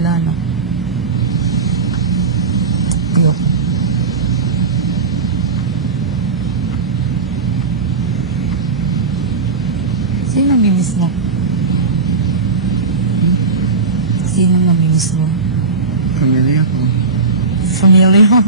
bahala na. Ayoko. Sino namimiss mo? Sino namimiss mo? Pamilya ko. Pamilya mo?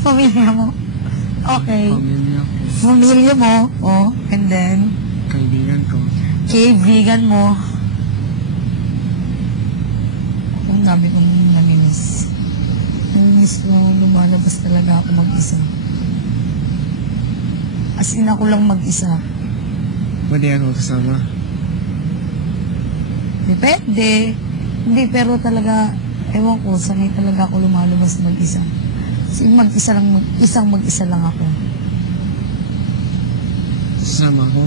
Pamilya mo? Okay. Pamilya ko. Pamilya mo, oh, and then? Kaibigan ko. Kaibigan mo. Ang dami kong namimiss. Namimiss mo, lumalabas talaga ako mag-isa. As in, ako lang mag-isa. Pwede ako kasama. Depende. Hindi, pero talaga, ewan ko, sanay talaga ako lumalabas mag-isa. Kasi mag-isa lang ako. Sasama ko.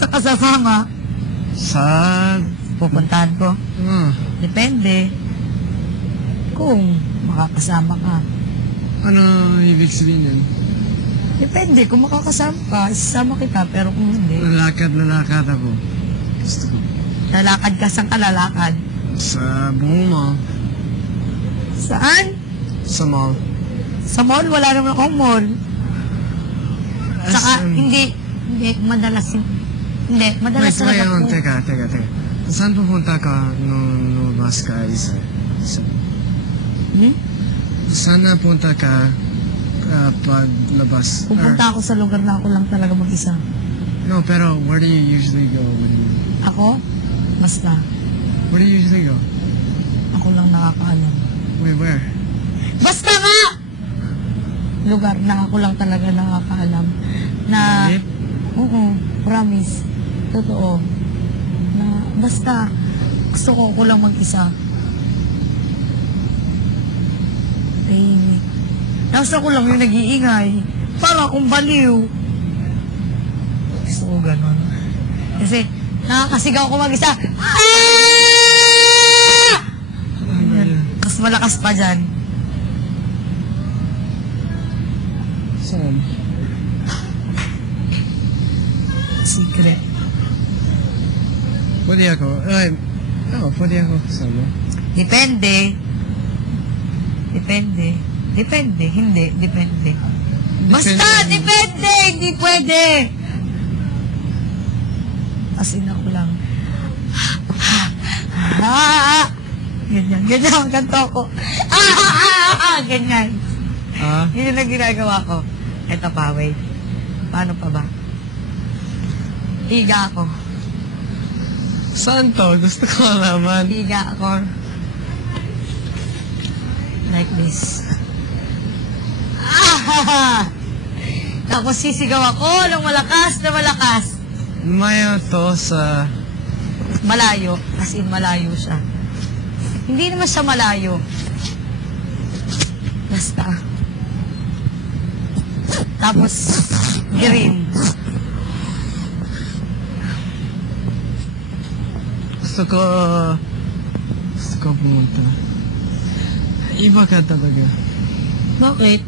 Sa kasama, Sa... pupuntahan ko. Depende. Kung makakasama ka. Ano ibig sabihin yan? Depende. Kung makakasama ka, isasama kita. Pero kung hindi, Lalakad ako. Gusto ko. lalakad ka. Saan ka lalakad? Sa buong mall. Saan? Sa mall. Sa mall? Wala naman akong mall. Saka, hindi, madalas Wait, talaga po. teka. Saan pupunta ka nung lumabas ka isa? Saan napunta ka paglabas? Pupunta ako sa lugar na ako lang talaga mag-isa. No, pero where do you usually go? Ako? Basta. Where do you usually go? Ako lang nakakaalam. Wait, where? Basta nga! Lugar na ako lang talaga nakakaalam. Na, Ganit? oo, promise. Totoo. Na, basta, gusto ko ako lang mag-isa. Tahimik. Tapos ako lang yung nag-iingay. Para akong baliw. Gusto ko ganun. Kasi, nakakasigaw ko mag-isa. Ah! Mas malakas pa dyan. Saan? Secret. Pwede ako. Pwede ako kasama. Depende. Hindi, depende. Basta, depende! Hindi pwede! As in ako lang. Ganyan ang kanto ko. Ganyan. Yun ang ginagawa ko. Eto pa, wait. Paano pa ba? Higa ako. Saan to? Gusto ko alaman. Higa ako. Like this. Tapos sisigaw ako ng malakas na malakas. Lumayo to sa... Malayo. As in, malayo siya. Hindi naman siya malayo. Basta. Tapos, green. Gusto ko pumunta. Iba ka talaga. Bakit?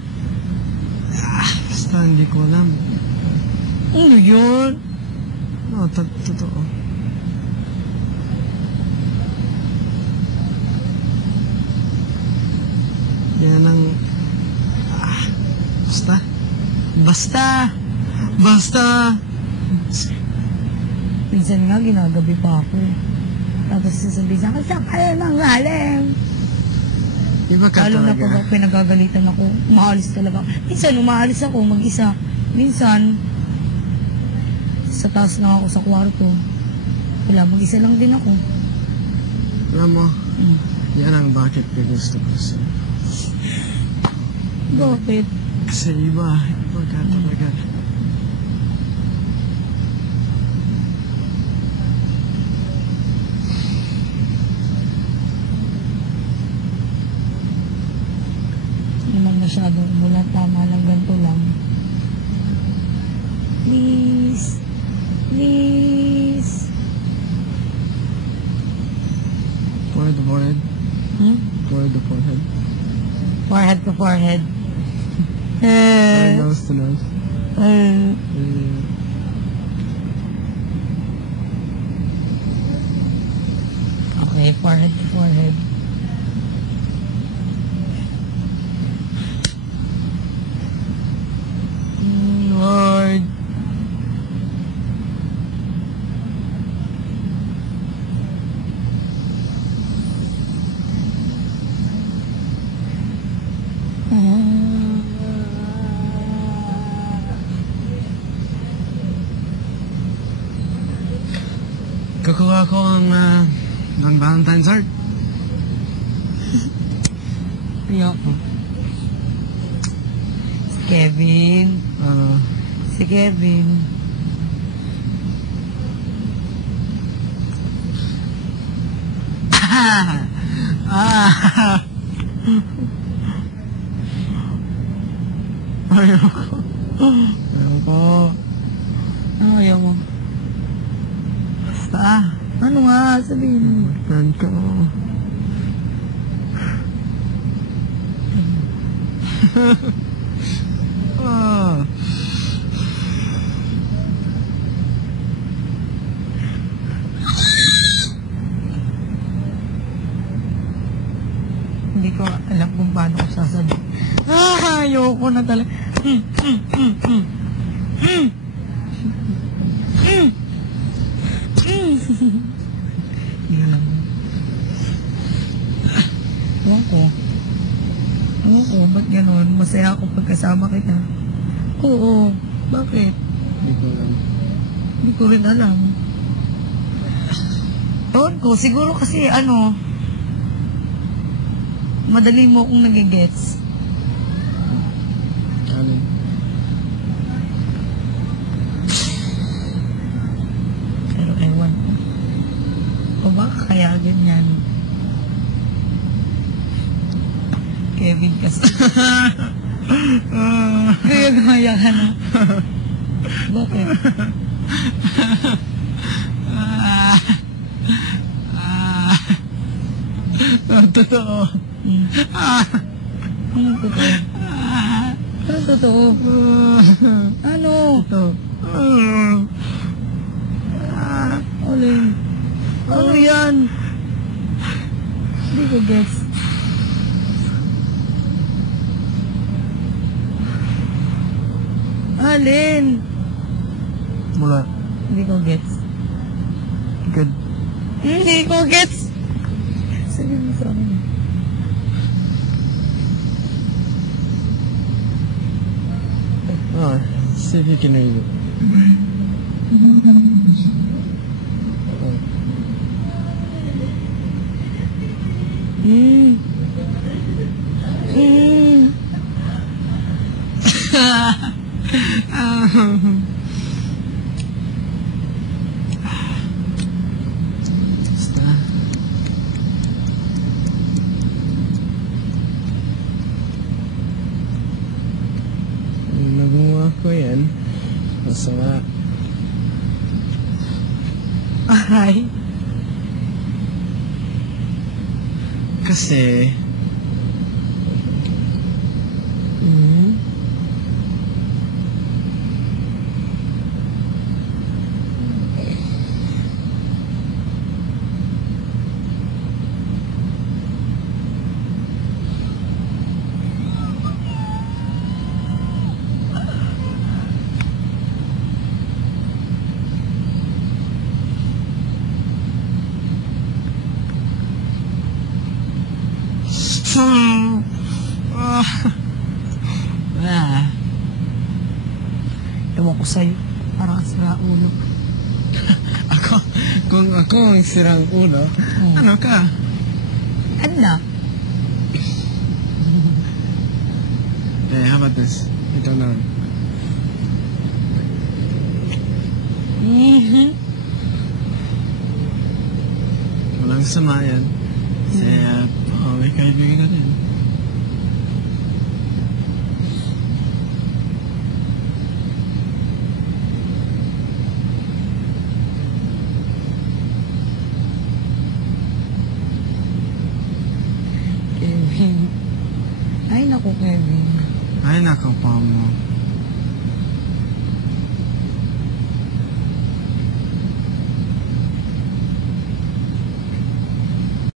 Basta hindi ko alam. Ano yun? No, totoo. Yan ang... Basta! Minsan nga, ginagabi pa ako. Tapos sasabihin sa akin, saan kayo nang galing? Iba ka Lalo na talaga. pag pinagagalitan ako, umaalis talaga. Minsan, umaalis ako mag-isa. Minsan, sa taas na ako sa kwarto. Wala, mag-isa lang din ako. Alam mo, yan ang bakit ko gusto ko siya. Bakit? Kasi iba ka talaga. Naman masyadong umulan, tama lang, ganito lang. Please. Forehead. Forehead. Forehead to forehead. Nose to nose. Okay. Okay, forehead to forehead. Lord. Kukuha ko ng Valentine's heart. Ayoko. Si Kevin. Si Kevin. Ayoko. Ayoko. Ano ayaw mo? Basta. Ano nga? Sabihin mo. Friend ko. Ah. Hindi ko alam kung paano ko sasabihin. Ayoko na talaga. Hindi lang. Ewan ko. Ewan ko, ba't ganon? Masaya ako pagkasama kita. Oo, bakit? Hindi ko alam. Hindi ko rin alam. Ewan ko, siguro kasi madali mo akong nagigets. Ano? Pero ewan ko. O baka kaya ganyan. Kevin kasi. Kaya gumaya ka na. Bakit? Totoo. Anong totoo? Anong totoo? Ano? Totoo. Olin. Ano yan? Hindi ko gets. Alin? Mula. Hindi ko gets. Good. Hindi ko gets. Sabi mo sa akin. Oh, see if you can read it. Basta. Nagawa ko yan. Basta nga. Ay. Kasi... Ewan ko sa'yo. Parang sira ulo. Kung ako ang sirang ulo, ano ka? Ano? Eh, how about this? Ito na. Walang sama yan. Kasi, may kaibigan ka din. Kevin. Ay, naku, Kevin. Ay, nako pa mo.